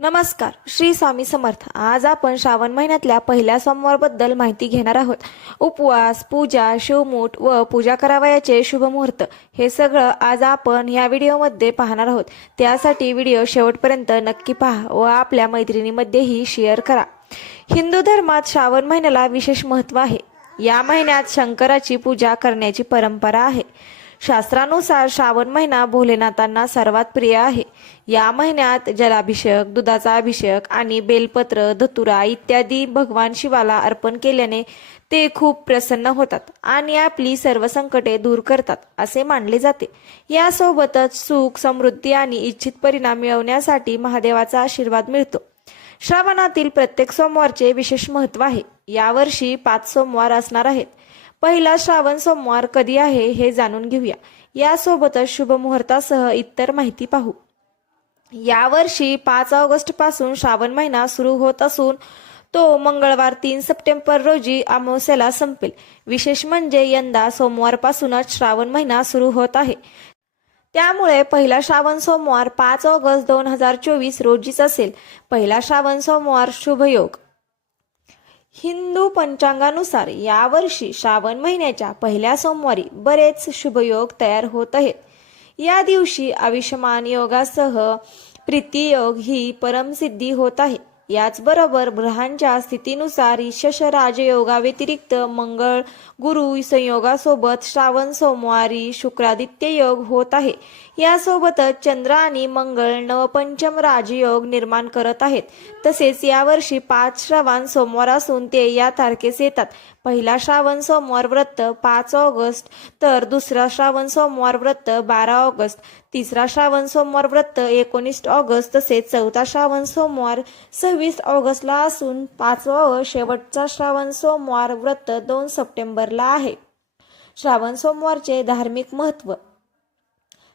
नमस्कार, श्री स्वामी समर्थ। आज आपण श्रावण महिन्यातल्या पहिल्या सोमवारबद्दल माहिती घेणार आहोत। उपवास, पूजा, शिवमूठ व पूजा करावयाचे शुभ मुहूर्त हे सगळं आज आपण या व्हिडिओमध्ये पाहणार आहोत। त्यासाठी व्हिडिओ शेवटपर्यंत नक्की पहा व आपल्या मैत्रिणींमध्येही शेअर करा। हिंदू धर्मात श्रावण महिन्याला विशेष महत्त्व आहे। या महिन्यात शंकराची पूजा करण्याची परंपरा आहे। शास्त्रानुसार श्रावण महिना भोलेनाथांना सर्वात प्रिय आहे। या महिन्यात जलाभिषेक, दुधाचा अभिषेक आणि बेलपत्र, धतुरा इत्यादी भगवान शिवाला अर्पण केल्याने ते खूप प्रसन्न होतात आणि आपली सर्व संकटे दूर करतात असे मानले जाते। यासोबतच सुख, समृद्धी आणि इच्छित परिणाम मिळवण्यासाठी महादेवाचा आशीर्वाद मिळतो। श्रावणातील प्रत्येक सोमवारचे विशेष महत्त्व आहे। यावर्षी 5 सोमवार असणार आहेत। पहिला श्रावण सोमवार कधी आहे हे जाणून घेऊया। यासोबतच शुभ मुहूर्तासह इतर माहिती पाहू। यावर्षी 5 ऑगस्ट पासून श्रावण महिना सुरू होत असून तो मंगळवार 3 सप्टेंबर रोजी अमावस्येला संपेल। विशेष म्हणजे यंदा सोमवारपासूनच श्रावण महिना सुरू होत आहे। त्यामुळे पहिला श्रावण सोमवार 5 ऑगस्ट 2024 रोजीच असेल। पहिला श्रावण सोमवार शुभयोग। हिंदू पंचांगानुसार यावर्षी श्रावण महिन्याच्या पहिल्या सोमवारी बरेच शुभयोग तयार होत आहेत। या दिवशी आयुष्यमान योगासह प्रीतियोग ही परमसिद्धी होत आहे। याचबरोबर ग्रहांच्या स्थितीनुसार यश राजयोगाव्यतिरिक्त मंगळ गुरु संयोगासोबत श्रावण सोमवारी शुक्रादित्य योग होत आहे। यासोबतच चंद्र आणि मंगळ नवपंचम राजयोग निर्माण करत आहेत। तसेच यावर्षी 5 श्रावण सोमवार असून ते या तारखेस येतात। पहिला श्रावण सोमवार व्रत 5 ऑगस्ट, तर दुसरा श्रावण सोमवार व्रत 12 ऑगस्ट, तिसरा श्रावण सोमवार व्रत 19 ऑगस्ट, तसेच चौथा श्रावण सोमवार 26 ऑगस्टला असून 5वा व शेवटचा श्रावण सोमवार व्रत 2 सप्टेंबरला आहे। श्रावण सोमवारचे धार्मिक महत्त्व।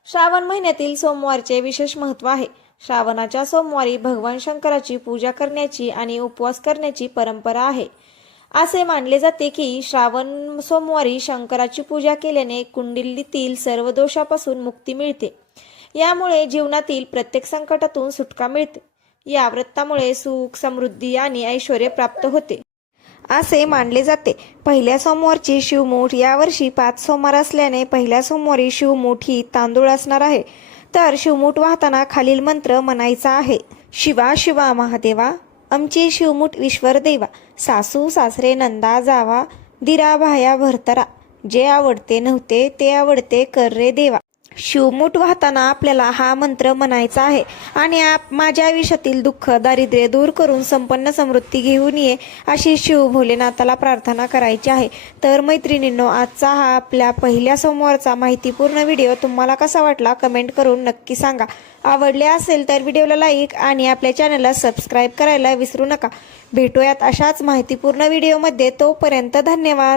श्रावण महिन्यातील सोमवारचे विशेष महत्त्व आहे। श्रावणाच्या सोमवारी भगवान शंकराची पूजा करण्याची आणि उपवास करण्याची परंपरा आहे। असे मानले जाते की श्रावण सोमवारी शंकराची पूजा केल्याने कुंडलीतील सर्व दोषापासून मुक्ती मिळते। यामुळे जीवनातील प्रत्येक संकटातून सुटका मिळते। या व्रतामुळे सुख, समृद्धी आणि ऐश्वर्य प्राप्त होते असे मानले जाते। पहिल्या सोमवारची शिवमूठ। यावर्षी 5 सोमवार असल्याने पहिल्या सोमवारी शिवमूठ ही तांदूळ असणार आहे। तर शिवमूठ वाहताना खालील मंत्र म्हणायचा आहे। शिवा शिवा महादेवा, आमची शिवमूठ ईश्वर देवा, सासू सासरे नंदा जावा, दिरा भाया भरतरा, जे आवडते नव्हते ते आवडते कर रे देवा। शिवमूठ वाहताना आपल्याला हा मंत्र म्हणायचा आहे आणि माझ्या आयुष्यातील दुःख, दारिद्र्य दूर करून संपन्न समृद्धी घेऊन ये अशी शिव भोलेनाथाला प्रार्थना करायची आहे। तर मैत्रिणींनो, आजचा हा आपल्या पहिल्या सोमवारचा माहितीपूर्ण व्हिडिओ तुम्हाला कसा वाटला कमेंट करून नक्की सांगा। आवडले असेल तर व्हिडिओला लाईक आणि आपल्या चॅनलला सबस्क्राईब करायला विसरू नका। भेटूयात अशाच माहितीपूर्ण व्हिडिओमध्ये। तोपर्यंत धन्यवाद।